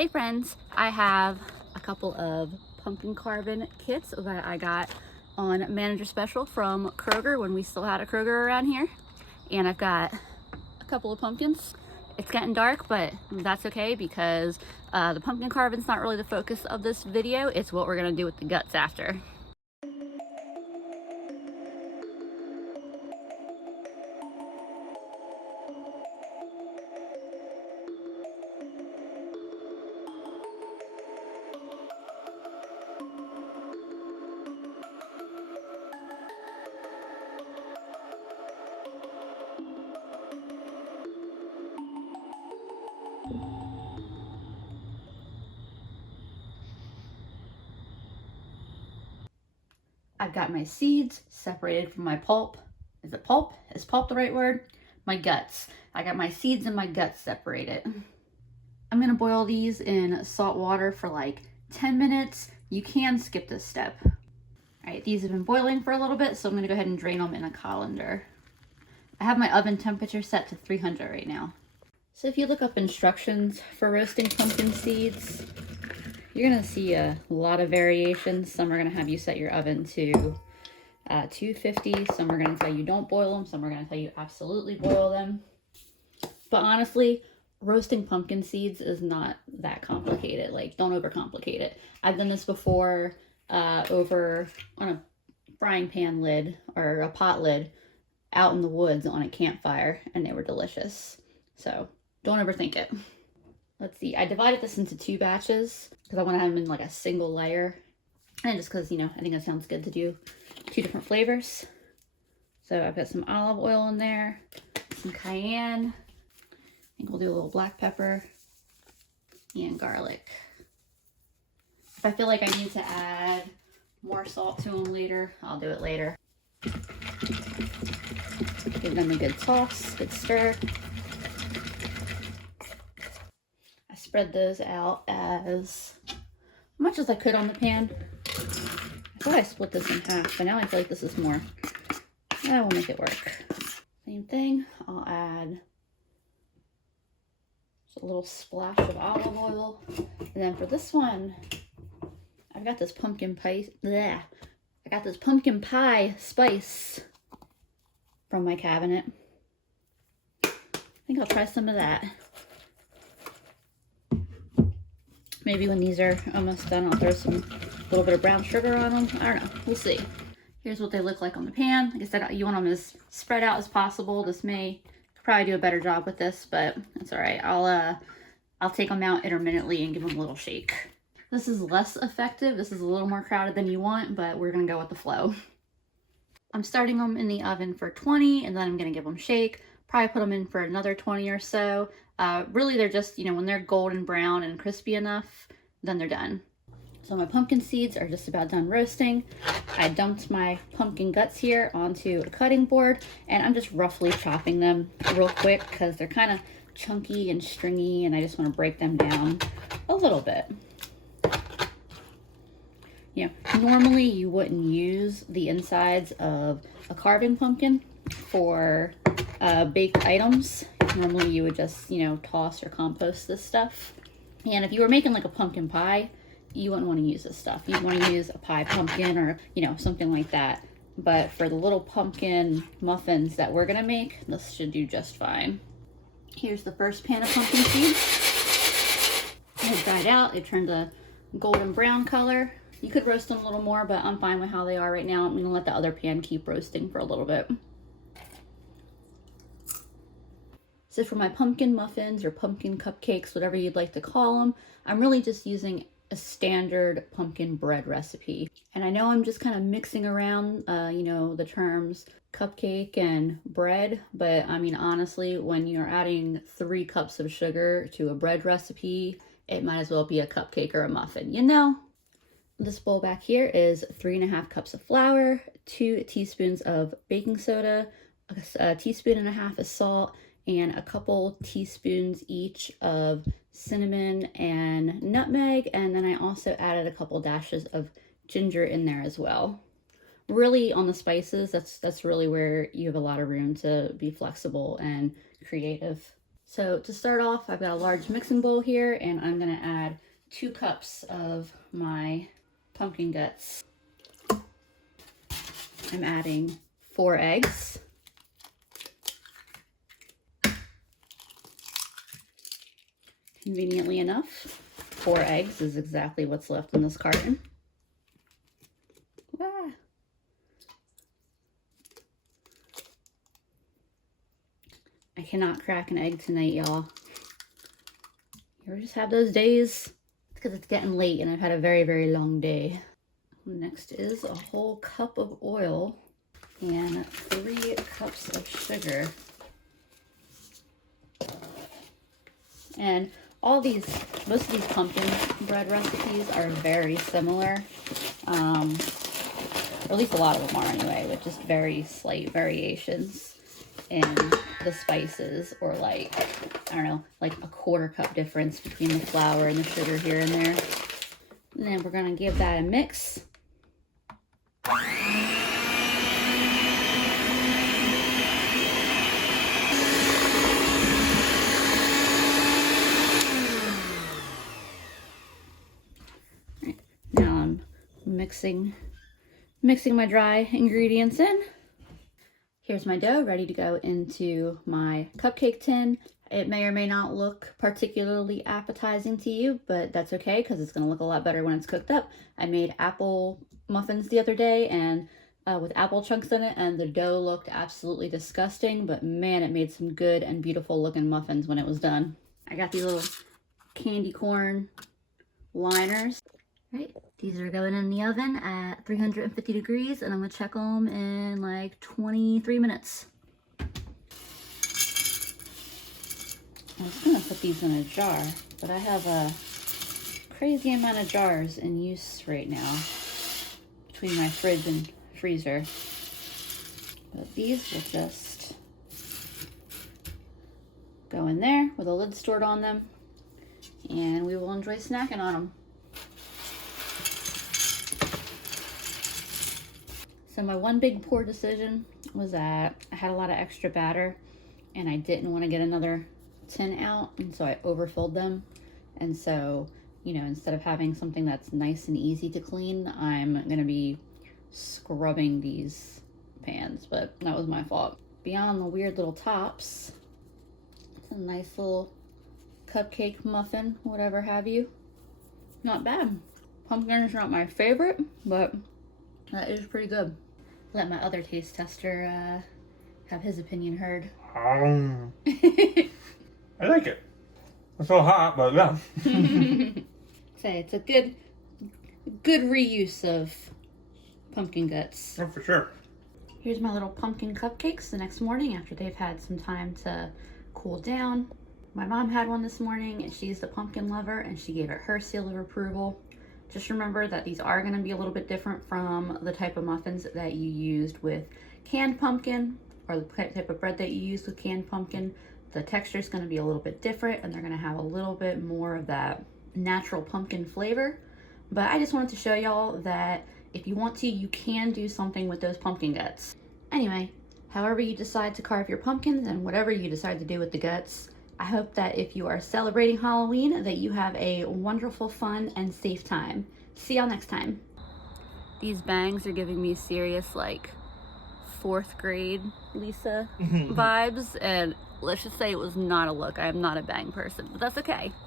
Hey friends, I have a couple of pumpkin carving kits that I got on Manager Special from Kroger when we still had a Kroger around here. And I've got a couple of pumpkins. It's getting dark, but that's okay because the pumpkin carving's not really the focus of this video. It's what we're gonna do with the guts after. I've got my seeds separated from my pulp. Is it pulp? Is pulp the right word? My guts. I got my seeds and my guts separated. I'm gonna boil these in salt water for like 10 minutes. You can skip this step. All right, these have been boiling for a little bit, so I'm gonna go ahead and drain them in a colander. I have my oven temperature set to 300 right now. So if you look up instructions for roasting pumpkin seeds, you're gonna see a lot of variations. Some are gonna have you set your oven to 250. Some are gonna tell you don't boil them. Some are gonna tell you absolutely boil them. But honestly, roasting pumpkin seeds is not that complicated. Like, don't overcomplicate it. I've done this before over on a frying pan lid or a pot lid out in the woods on a campfire, and they were delicious. So don't overthink it. Let's see, I divided this into 2 batches because I want to have them in like a single layer. And just because, you know, I think it sounds good to do 2 different flavors. So I've got some olive oil in there, some cayenne. I think we'll do a little black pepper and garlic. If I feel like I need to add more salt to them later, I'll do it later. Give them a good toss, good stir. I spread those out as much as I could on the pan. I thought I split this in half, but now I feel like this is more. I will make it work. Same thing, I'll add just a little splash of olive oil. And then for this one, I've got this pumpkin pie. Bleh. I got this pumpkin pie spice from my cabinet. I think I'll try some of that. Maybe when these are almost done, I'll throw some little bit of brown sugar on them. I don't know. We'll see. Here's what they look like on the pan. Like I said, you want them as spread out as possible. This may probably do a better job with this, but that's all right. I'll take them out intermittently and give them a little shake. This is less effective. This is a little more crowded than you want, but we're gonna go with the flow. I'm starting them in the oven for 20, and then I'm gonna give them a shake. Probably put them in for another 20 or so. Really, they're just, you know, when they're golden brown and crispy enough, then they're done. So my pumpkin seeds are just about done roasting. I dumped my pumpkin guts here onto a cutting board, and I'm just roughly chopping them real quick because they're kind of chunky and stringy, and I just want to break them down a little bit. You know, normally you wouldn't use the insides of a carving pumpkin for baked items. Normally you would just, you know, toss or compost this stuff. And if you were making like a pumpkin pie, you wouldn't want to use this stuff. You'd want to use a pie pumpkin or, you know, something like that. But for the little pumpkin muffins that we're gonna make, this should do just fine. Here's the first pan of pumpkin seeds. They've dried out, they turned a golden brown color. You could roast them a little more, but I'm fine with how they are right now. I'm gonna let the other pan keep roasting for a little bit. So for my pumpkin muffins or pumpkin cupcakes, whatever you'd like to call them, I'm really just using a standard pumpkin bread recipe. And I know I'm just kind of mixing around, you know, the terms cupcake and bread, but I mean, honestly, when you're adding 3 cups of sugar to a bread recipe, it might as well be a cupcake or a muffin, you know? This bowl back here is 3.5 cups of flour, 2 teaspoons of baking soda, a teaspoon and a half of salt, and a couple teaspoons each of cinnamon and nutmeg. And then I also added a couple dashes of ginger in there as well. Really, on the spices, that's really where you have a lot of room to be flexible and creative. So to start off, I've got a large mixing bowl here, and I'm gonna add 2 cups of my pumpkin guts. I'm adding 4 eggs. Conveniently enough, 4 eggs is exactly what's left in this carton. Ah. I cannot crack an egg tonight, y'all. You ever just have those days? It's because it's getting late and I've had a very, very long day. Next is a whole cup of oil and 3 cups of sugar. And most of these pumpkin bread recipes are very similar. Or at least a lot of them are anyway, with just very slight variations in the spices, or like, I don't know, like a 1/4 cup difference between the flour and the sugar here and there. And then we're gonna give that a mix. Now I'm mixing my dry ingredients in. Here's my dough ready to go into my cupcake tin. It may or may not look particularly appetizing to you, but that's okay because it's going to look a lot better when it's cooked up. I made apple muffins the other day and with apple chunks in it, and the dough looked absolutely disgusting, but man, it made some good and beautiful looking muffins when it was done. I got these little candy corn liners. Right, these are going in the oven at 350 degrees, and I'm gonna check them in like 23 minutes. I was gonna put these in a jar, but I have a crazy amount of jars in use right now between my fridge and freezer. But these will just go in there with a lid stored on them, and we will enjoy snacking on them. So my one big poor decision was that I had a lot of extra batter and I didn't want to get another tin out, and so I overfilled them. And so, you know, instead of having something that's nice and easy to clean, I'm going to be scrubbing these pans, but that was my fault. Beyond the weird little tops, it's a nice little cupcake muffin, whatever have you. Not bad. Pumpkin is not my favorite, but that is pretty good. Let my other taste tester have his opinion heard. I like it. It's so hot, but yeah. Say it's a good reuse of pumpkin guts. Oh, for sure. Here's my little pumpkin cupcakes the next morning after they've had some time to cool down. My mom had one this morning, and she's the pumpkin lover, and she gave it her seal of approval. Just remember that these are going to be a little bit different from the type of muffins that you used with canned pumpkin, or the type of bread that you used with canned pumpkin. The texture is going to be a little bit different, and they're going to have a little bit more of that natural pumpkin flavor. But I just wanted to show y'all that if you want to, you can do something with those pumpkin guts. Anyway, however you decide to carve your pumpkins and whatever you decide to do with the guts, I hope that if you are celebrating Halloween, that you have a wonderful, fun, and safe time. See y'all next time. These bangs are giving me serious, like, 4th grade Lisa vibes, and let's just say it was not a look. I am not a bang person, but that's okay.